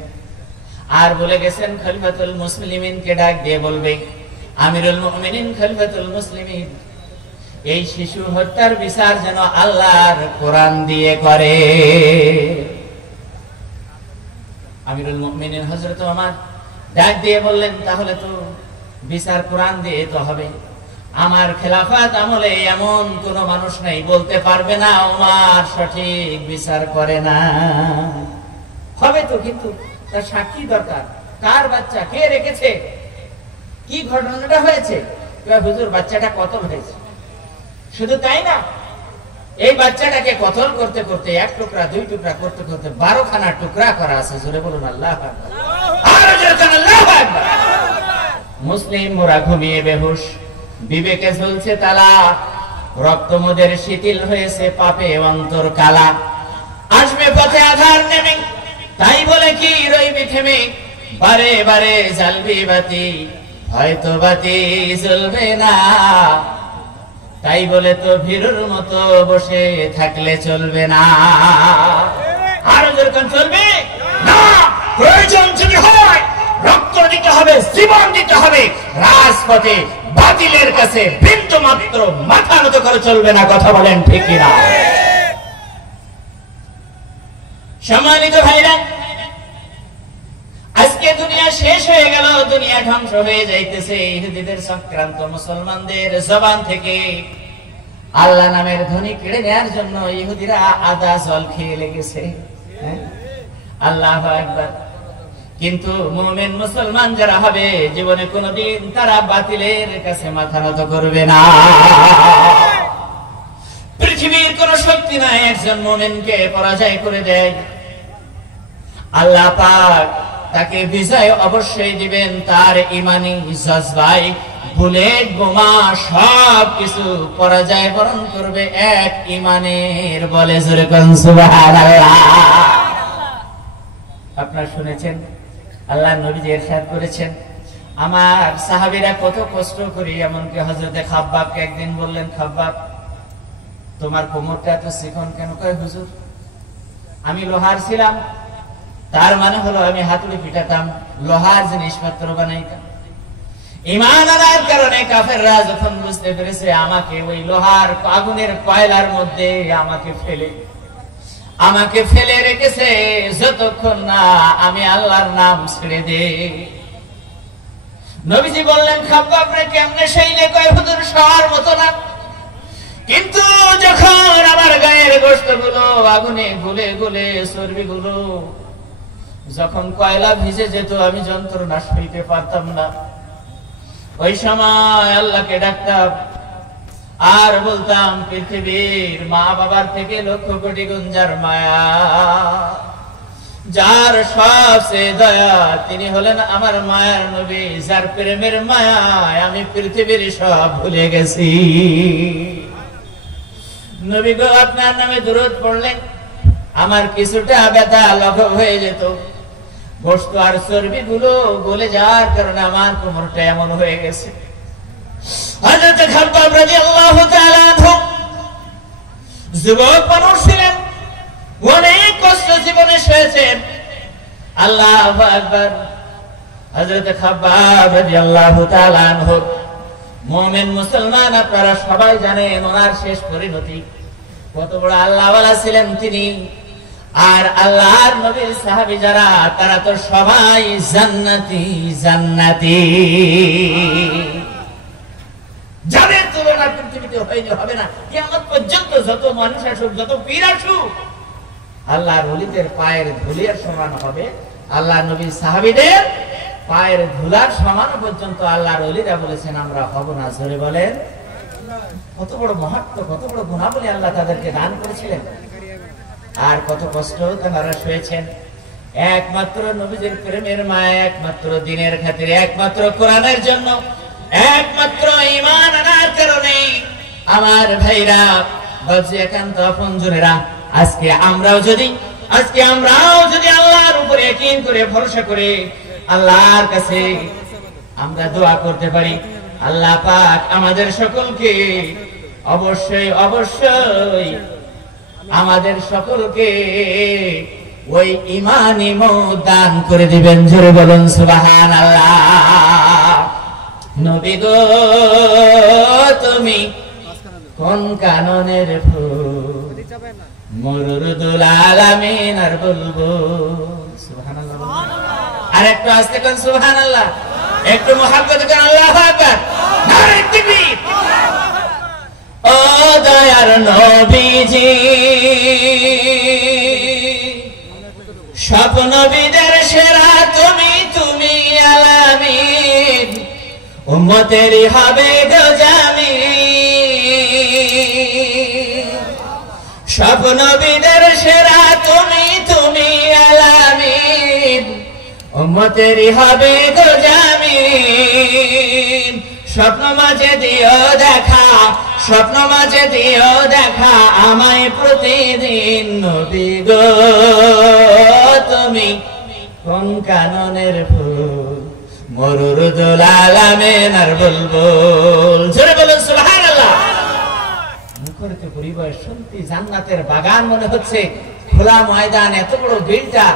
আর বলে গেছেন খলিফাতুল মুসলিমিনকে ডাক দিয়ে বলবে, আমিরুল মুমিনিন খলিফাতুল মুসলিমিন এই শিশু হত্যার বিচার যেন আল্লাহর কোরআন দিয়ে করে। আমিরুল মুমিনিন হযরত ওমর ডাক দিয়ে বললেন, তাহলে তো বিচার কোরআন দিয়ে তো হবে। আমার খেলাফত আমলে এমন কোন মানুষ নাই বলতে পারবে না ওমর সঠিক বিচার করে না। হবে তো, কিন্তু তার সাক্ষী দরকার। কার বাচ্চা, কে রেখেছে, কি ঘটনাটা হয়েছে? হুজুর বাচ্চাটা কতল হয়েছে। শুধু তাই না, এই বাচ্চাটাকে কতল করতে করতে এক টুকরা দুই টুকরা করতে করতে 12খানা টুকরা করা আছে। জোরে বলুন আল্লাহু আকবার। আরো জোরে বলুন আল্লাহু আকবার। মুসলিম মোরা ঘুমিয়ে বেহুশ, বিবেকে ঝুলছে তালা, রক্তমোদের শিথিল হয়েছে পাপে অন্তর কালা। আসবে পথে আধার নেমে, তাই বলে কি রইবি থেমে, বারে বারে জ্বালবি বাতি, হয়তো বাতি জ্বলবে না। তাই বলে তো ভীরুর মতো বসে থাকলে চলবে না। আরো যেরকম চলবে না, প্রয়োজন যদি হয় রক্ত দিতে হবে, জীবন দিতে হবে। রাজপথে বাতিলের কাছে বিন্দু মাত্র মাথা নত করে চলবে না। কথা বলেন ঠিক কিনা? সম্মানিত ভাইরা, আজকে দুনিয়া শেষ হয়ে গেল, দুনিয়া ধ্বংস হয়ে যাইতেছে। ইহুদিদের চক্রান্ত মুসলমানদের জবান থেকে আল্লাহ নামের ধ্বনি কেড়ে নেওয়ার জন্য ইহুদিরা আদা জল খেয়ে লেগেছে। আল্লাহু আকবার। কিন্তু মুমিন মুসলমান যারা হবে, জীবনে কোনদিন তারা বাতিলের কাছে মাথা নত করবে না। পৃথিবীর কোন শক্তি নাই একজন মুমিনকে পরাজয় করে দেয়। আল্লাহ পাক তাকে বিজয় অবশ্যই দিবেন। তার ঈমানি জজবায় বুলেট বোমা সবকিছু পরাজয় বরণ করবে এক ঈমানের বলে। জোরে কোন সুবহানাল্লাহ। আপনারা শুনেছেন আল্লাহর নবী যে ইরশাদ করেছেন, আমার সাহাবীরা কত কষ্ট করে, এমনকি হযরতে খাব্বাবকে একদিন বললেন, খাব্বাব তোমার কোমরটা এত চিকন কেন? কয়, হুজুর আমি লোহার ছিলাম, তার মানে হলো আমি হাতুড়ি পিটাতাম, লোহার জিনিসপত্র বানাইতাম। ঈমান আনার কারণে কাফেররা যখন বুঝতে পেরেছে আমাকে ওই লোহার আগুনের কয়লার মধ্যে আমাকে ফেলে রেখেছে, যতক্ষণ না আমি আল্লাহর নাম ছেড়ে দেই। নবীজি বললেন, খাব্বাব রে কেমনে সেইলে? কয়, হুজুর শোয়ার মতো না, কিন্তু যখন আমার গায়ের গোশতগুলো আগুনে গলে গলে চর্বিগুলো যখন কয়লা ভিজে যেত, আমি যন্ত্রণা সইতে পারতাম না। ওই সময় আল্লাহকে ডাকতাম আর বলতাম, পৃথিবীর মা বাবার থেকে লক্ষ কোটি গুণ যার মায়া, যার সবচেয়ে দয়া, তিনি হলেন আমার মায়ার নবী, যার প্রেমের মায়ায় আমি পৃথিবীর সব ভুলে গেছি। নবী গো, আপনার নামে দুরূদ পড়লে আমার কিছুটা ব্যথা লাঘব হয়ে যেত। গোশত আর চর্বি গুলো গলে যাওয়ার কারণে আমার কোমরটা এমন হয়ে গেছে। হযরত খাব্বাব রাদিয়াল্লাহু তাআলা আনহু যুবক মানুষ ছিলেন, অনেক কষ্ট জীবনে সয়েছেন। আল্লাহু আকবার। হযরত খাব্বাব রাদিয়াল্লাহু তাআলা আনহু মুমিন মুসলমান, আপনারা সবাই জানেন ওনার শেষ পরিণতি কত বড় আল্লাহওয়ালা ছিলেন তিনি। আর আল্লাহর নবীর সাহাবী যারা, তারা তো সবাই জান্নাতি জান্নাতি, যাদের তুলনা পৃথিবীতে হয়নি, হবে না কিয়ামত পর্যন্ত। যত মানুষ আসুক, যত পীর আসুক, আল্লাহর ওলিদের পায়ের ধুলির সমান হবে। আল্লাহর নবীর সাহাবীদের পায়ের ধুলার সমান পর্যন্ত আল্লাহর ওলিরা বলেছেন আমরা হব না। জোরে বলেন, কত বড় মাহাত্ম্য, কত বড় গুণাবলী আল্লাহ তাদেরকে দান করেছিলেন। আর কত কষ্ট তারা সয়েছেন একমাত্র নবীজির প্রেমের মায়া, একমাত্র দিনের খাতিরে, একমাত্র কোরআনের জন্য, একমাত্র ঈমান আনার কারণে। আমার ভাইরা, বাজে একান্ত আপনজনেরা, আজকে আমরাও যদি আল্লাহর উপরে ইয়াকিন করে, ভরসা করে আল্লাহর কাছে আমরা দোয়া করতে পারি, আল্লাহ পাক আমাদের সকলকে অবশ্যই অবশ্যই আমাদের সকলকে ওই ঈমানি মওত দান করে দিবেন। জোরে বলুন সুবহানাল্লাহ। নবী গো, তুমি কোন কাননের ফুল, মুরুদুল আলামিন আর বুলবুল। সুবহানাল্লাহ। আর একটু আস্তে কোন সুবহানাল্লাহ, একটু মুহাব্বত কোন আল্লাহু আকবার। নারে তাকবীর। ও দয়ার নবীজি, সব নবীদের সেরা তুমি, তুমি আলামিন, উম্মতেরই হবে গো জামিন। সব নবীদের সেরা তুমি, তুমি আলামিন, উম্মতেরই হবে গো জামিন। স্বপ্ন মাঝে দিও দেখা, স্বপ্ন মাঝে দিও দেখা আমায় প্রতিদিন। নবী গো, তুমি কোন কাননের ফুল, মুরুদুল আলামিন আর বুলবুল। জোরে বলুন সুবহানাল্লাহ। মুখরিত পরিবেশ, শুনতে জান্নাতের বাগান মনে হচ্ছে, খোলা ময়দান, এত বড় বিলটা,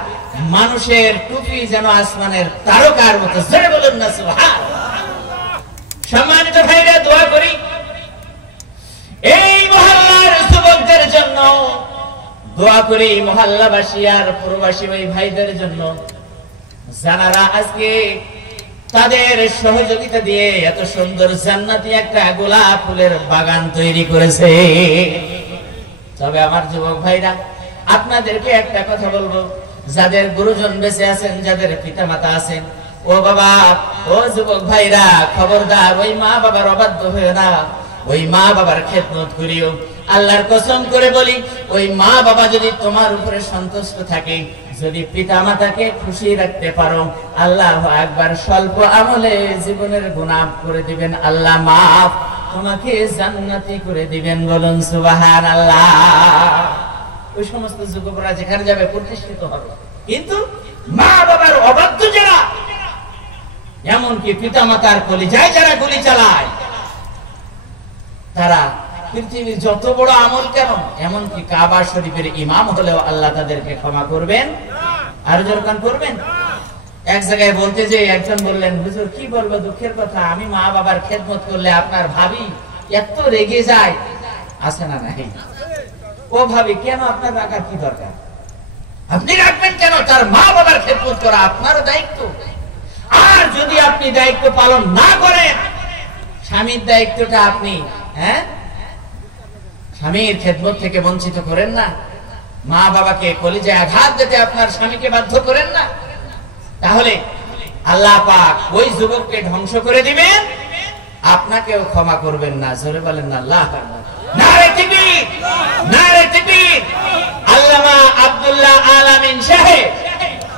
মানুষের টুপি যেন আসমানের তারকার মতো। জোরে বলুন না সুবহানাল্লাহ। সম্মানিত ভাইরা, দোয়া করি এই মহল্লার যুবকদের জন্য, দোয়া করি মহল্লাবাসী আর প্রবাসী ওই ভাইদের জন্য, যারা আজকে তাদের সহযোগিতা দিয়ে এত সুন্দর জান্নাতি একটা গোলাপ ফুলের বাগান তৈরি করেছে। তবে আমার যুবক ভাইরা, আপনাদেরকে একটা কথা বলবো, যাদের গুরুজন বেঁচে আছেন, যাদের পিতা মাতা আছেন, ও বাবা, ও যুবক ভাইরা, খবরদার ওই মা বাবার অবাধ্য হয়ে না, ওই মা বাবার খেদমত করিও। আল্লাহর কসম করে বলি, ওই মা বাবা যদি তোমার উপরে সন্তুষ্ট থাকে, যদি পিতা মাতাকে খুশি রাখতে পারো, আল্লাহু আকবার, স্বল্প আমলে জীবনের গুনাহ করে দিবেন আল্লাহ মাফ, তোমাকে জান্নাতি করে দিবেন। বলুন সুবহানাল্লাহ। ওই সমস্ত যুবকরা যেখানে যাবে প্রতিষ্ঠিত হবে। কিন্তু মা বাবার অবাধ্য যারা, এমনকি পিতা মাতার কলিজায় যারা গুলি চালায়, তারা পৃথিবীর যত বড় আমল কেন, এমনকি কাবা শরীফের ইমাম হলেও আল্লাহ তাদেরকে ক্ষমা করবেন। আর যখন করবেন, এক জায়গায় বলতে যে একজন বললেন, হুজুর কি বলবো, দুঃখের কথা, আমি মা বাবার খেদমত করলে আপনার ভাবি এত রেগে যায়। আছে না নাই? ও ভাবি, কেন আপনার রাখার কি দরকার? আপনি রাখবেন কেন? তার মা বাবার খেদমত করা আপনারও দায়িত্ব। আর যদি আপনি দায়িত্ব পালন না করেন, স্বামীর দায়িত্বটা আপনি স্বামীর খেদমত থেকে বঞ্চিত করেন না, মা বাবাকে কলিজায় আঘাত দিতে আপনার স্বামীকে বাধ্য করেন না, তাহলে আল্লাহ পাক ওই যুবককে ধ্বংস করে দিবেন, আপনাকেও ক্ষমা করবেন না। জোরে বলেন না আল্লাহু আকবার। নারে তাকবীর, নারে তাকবীর। আল্লামা আব্দুল্লাহ আল আমিন সাহেব,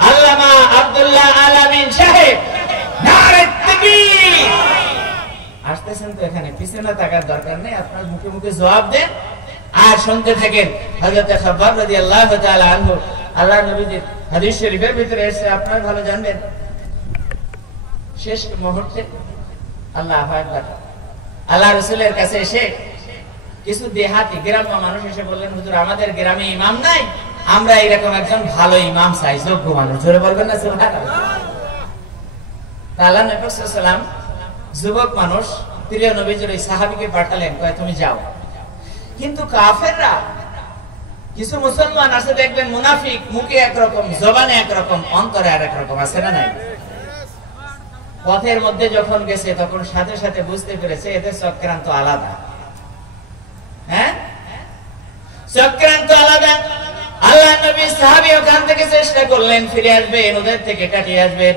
আল্লামা আব্দুল্লাহ আল আমিন সাহেব, নারে তাকবীর। আসতেছেন তো এখানে, পিছনে তাকার দরকার নেই, আপনার মুখে মুখে জবাব দেন আর শুনতে থাকেন। হযরত খাব্বাব রাদিয়াল্লাহু তাআলা আনহু, আল্লাহ নবীজির হাদিস শরীফের ভিতরে এসে আপনারা ভালো জানবেন, শেষ মুহূর্তে আল্লাহু আকবার, আল্লাহ রাসূলের কাছে এসে কিছু দেহাতি গ্রাম্য মানুষ এসে বললেন, হুজুর আমাদের গ্রামে ইমাম নাই, আমরা এরকম একজন ভালো ইমাম চাই, যোগ্য মানুষ। জোরে বলবেন না সুবহানাল্লাহ। আল্লাহ নবী সাল্লাল্লাহু আলাইহি ওয়াসাল্লাম যুবক মানুষ প্রিয় নবীজির ওই সাহাবীকে পাঠালেন, কয় তুমি যাও। কিন্তু কাফেররা, কিছু মুসলমান আছে দেখবেন মুনাফিক, মুখে একরকম, জবানে একরকম, অন্তরে আরেক রকম, আছে না নাই? পথের মধ্যে যখন গেছে তখন সাথে সাথে বুঝতে পেরেছে এদের চক্রান্ত আলাদা। হ্যাঁ, চক্রান্ত আলাদা। আল্লাহ নবী সাহাবী ওখান থেকে চেষ্টা করলেন ফিরে আসবেন, ওদের থেকে কাটিয়ে আসবেন,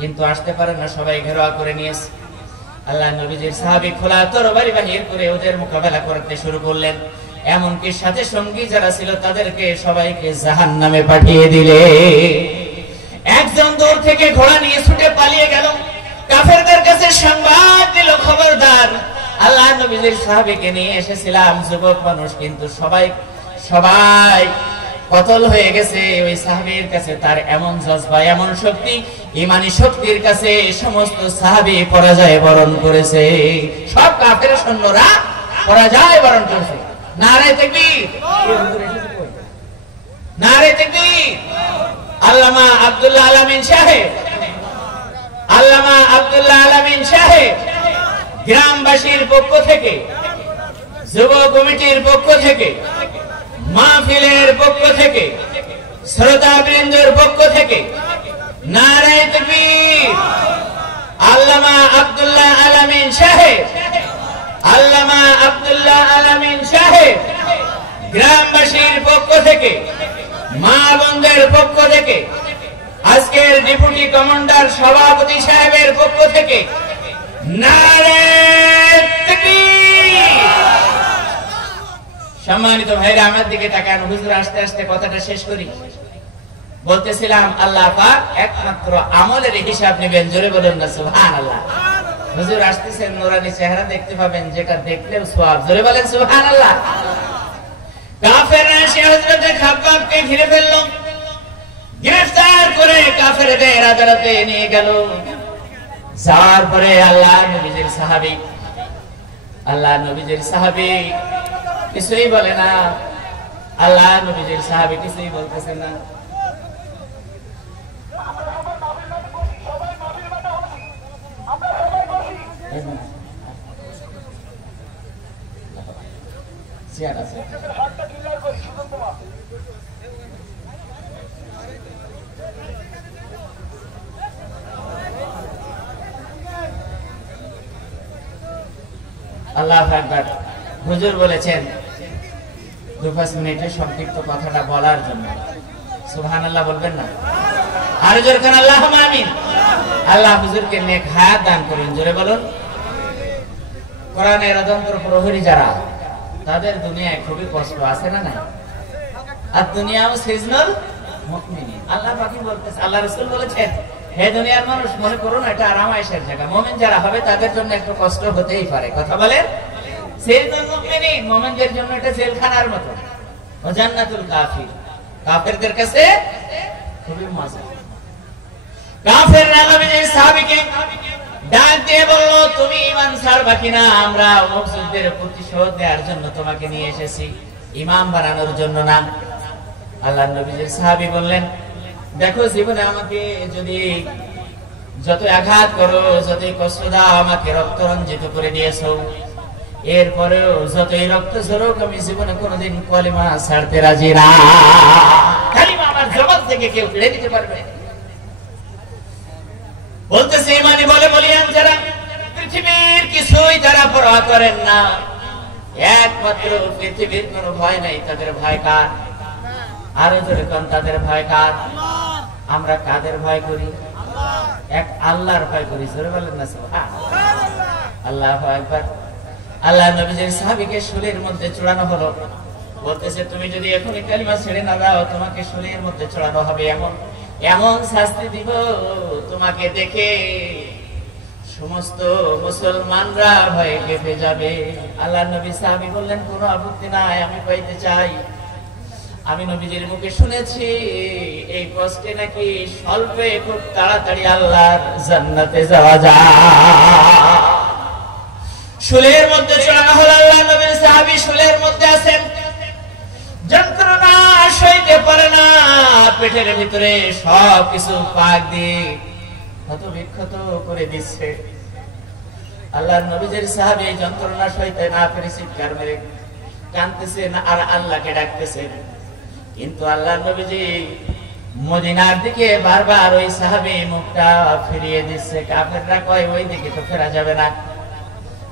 কিন্তু আসতে পারে না, সবাই ঘেরাও করে নিয়েছে। আল্লাহ নবীজির সাহাবী খোলা তরবারি বাহির করে ওদের মোকাবেলা করতে শুরু করলেন। এমনকি সাথে সঙ্গী যারা ছিল তাদেরকে সবাইকে জাহান্নামে পাঠিয়ে দিলে। একজন দূর থেকে ঘোড়া নিয়ে ছুটে পালিয়ে গেল, কাফেরদের কাছে সংবাদ দিল, খবরদার আল্লাহ নবীজির সাহাবীকে নিয়ে এসেছিলাম, যুবক মানুষ, কিন্তু সবাই কতল হয়ে গেছে। ওই সাহাবীর কাছে তার এমন জজবা, এমন শক্তি, ঈমানি শক্তির কাছে সমস্ত সাহাবী পরাজয় বরণ করেছে। সব কাফের সৈন্যরা পরাজয় বরণ করেছে। নারে তাকবীর, নারে তাকবীর। আল্লামা আব্দুল্লাহ আল আমিন সাহেব, আল্লামা আব্দুল্লাহ আল আমিন সাহেব গ্রামবাসীর পক্ষ থেকে, যুব কমিটির পক্ষ থেকে, মাহফিলের পক্ষ থেকে, শ্রোতাবৃন্দের পক্ষ থেকে নারে তাকবীর। আল্লামা আব্দুল্লাহ আল আমিন সাহেব, আল্লামা আব্দুল্লাহ আল আমিন সাহেব গ্রামবাসীর পক্ষ থেকে, মা বোনদের পক্ষ থেকে, আজকের ডেপুটি কমান্ডার সভাপতি সাহেবের পক্ষ থেকে নারে তাকবীর। সম্মানিত ভাইরা আমার দিকে তাকান, হুজুর আস্তে আস্তে কথাটা শেষ করি। বলতেছিলাম আল্লাহ পাক একমাত্র আমলের হিসাব নেবেন। জোরে বলুন না সুবহানাল্লাহ। হুজুর আসতেছেন, নূরানি চেহারা দেখতে পাবেন, যেটা দেখলেও সওয়াব। জোরে বলেন সুবহানাল্লাহ। কাফেররা এসে হযরত খাব্বাবকে ঘিরে ফেলল, গ্রেফতার করে কাফেরদের আদালতে নিয়ে গেল। যাওয়ার পরে আল্লাহ নবীজির সাহাবী কিছুই বলে না, আল্লাহ নবীজির সাহাবী কিছুই বলতেছেন না। আল্লাহু আকবার। হুজুর বলেছেন 2-5 মিনিটের সংক্ষিপ্ত কথাটা বলার জন্য। সুবহানাল্লাহ বলবেন না? আর জোরে করে আল্লাহুম্মা আমিন। আল্লাহ হুজুরকে নেক হায়াত দান করুন। জোরে বলুন। কোরআনের অদন্তর প্রহরী যারা, তাদের দুনিয়ায় খুবই কষ্ট, আছে না নাই? আর দুনিয়াও সিজনুল মুমিনিন। আল্লাহ পাক বলতেছে, আল্লাহ রাসূল বলেছেন, হে দুনিয়ার মানুষ, মনে করো না এটা আরাম আয়েশের জায়গা। মুমিন যারা হবে তাদের জন্য একটু কষ্ট হতেই পারে। কথা বলেন? সিজনুল মুমিনিন, মুমিনদের জন্য এটা জেলখানার মতো। ও জান্নাতুল কাফির, কাফেরদের কাছে খুবই মজা। কাফেররা নবীর সাহাবীকে ডাক দিয়ে বলল, তুমি ঈমান ছাড়বা কিনা? আমরা অমুক যুদ্ধের প্রতিশোধ নেওয়ার জন্য তোমাকে নিয়ে এসেছি, ইমাম বানানোর জন্য না। আল্লাহর নবীর সাহাবী বললেন, দেখো জীবনে আমাকে যদি যত আঘাত করো, যতই কষ্ট দাও, আমাকে রক্ত রঞ্জিত করে দিয়েছো, এরপরেও যতই রক্ত ঝরুক, আমি জীবনে কোনোদিন কলিমা ছাড়তে রাজি না। কালিমা আমার জবান থেকে কেউ ফেলে দিতে পারবে না। বলতেছে ইমানি বলে বলিয়ান যারা, পৃথিবীর কিছুই তারা পরোয়া করেন না, একমাত্র পৃথিবীর কোনো ভয় নাই, তাদের ভয় কার? আরো জোরে কোন, তাদের ভয় কার? আমরা কাদের ভয় করি? এক আল্লাহর ভয় করি। জোরে বলেন না সুবহানাল্লাহ। আল্লাহু আকবার। আল্লাহ নবীজির সাহাবীকে শুলের মধ্যে চড়ানো হলো, বলতেছে তুমি যদি এখনই কালিমা ছেড়ে না দাও তোমাকে শুলের মধ্যে চড়ানো হবে, এমন এমন শাস্তি দিব তোমাকে দেখে সমস্ত মুসলমানরা ভয়ে কেঁপে যাবে। আল্লাহ নবী সাহাবী বললেন কোনো আপত্তি নাই, আমি পাইতে চাই। আমি নবীজির মুখে শুনেছি এই কষ্টে নাকি স্বল্পে খুব তাড়াতাড়ি আল্লাহর জান্নাতে যাওয়া যায়। শুলের মধ্যে চড়ানো হলো, আল্লাহ নবীর সাহাবী শুলের মধ্যে আছেন, যন্ত্রণা সইতে পারে না, পেটের ভিতরে সবকিছু পাক দিয়ে ক্ষত বিক্ষত করে দিচ্ছে। আল্লাহর নবীজির সাহাবী যন্ত্রণা সইতে না পেরে চিৎকার মেরে কাঁদতেছেন আর আল্লাহকে ডাকতেছেন। কিন্তু আল্লাহর নবীজি মদিনার দিকে বারবার ওই সাহাবী মুখটা ফিরিয়ে দিচ্ছে। কাফেররা কয় ওই দিকে তো ফেরা যাবে না,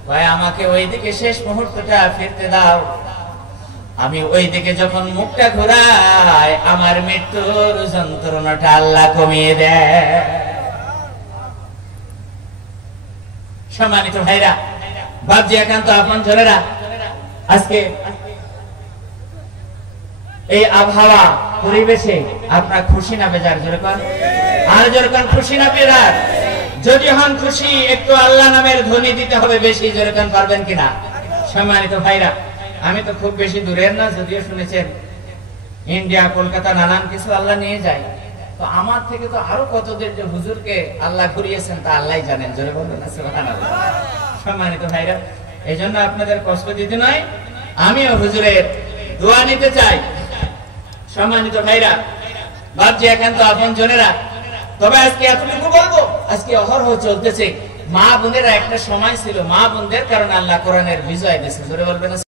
কয় আমাকে ওই দিকে শেষ মুহূর্তটা ফিরতে দাও। আমি ওই দিকে যখন মুখটা ঘোরাই আমার মৃত্যুর যন্ত্রণাটা আল্লাহ কমিয়ে দেয়। সম্মানিত ভাইরা, বাপজি একান্ত আপন জনেরা, আজকে এই আবহাওয়া পরিবেশে আপনার খুশি না বেজার? যেরকম আর যেরকম খুশি না বেজার? যদি হন খুশি একটু আল্লাহ নামের ধ্বনি দিতে হবে বেশি। যেরকম পারবেন কিনা? সম্মানিত ভাইরা, আমি তো খুব বেশি দূরের না, যদিও শুনেছেন ইন্ডিয়া কলকাতা নানান কিছু আল্লাহ নিয়ে যায়, তো আমার থেকে তো আরো কতদের যে হুজুরকে আল্লাহ ঘুরিয়েছেন তা আল্লাহ জানেন। জোরে বলবেন না সুবহানাল্লাহ। সম্মানিত ভাইরা, এই জন্য আপনাদের কষ্ট দিতে নয়, আমিও হুজুরের দোয়া নিতে চাই। সম্মানিত ভাইরা, বাপজি একান্ত আপন জনেরা, তবে আজকে এতটুকু বলবো, আজকে অহরহ চলতেছে মা বোনেরা। একটা সময় ছিল মা বোনদের কারণে আল্লাহ কোরআনের বিজয় দিয়েছে। জোরে বলবেন না?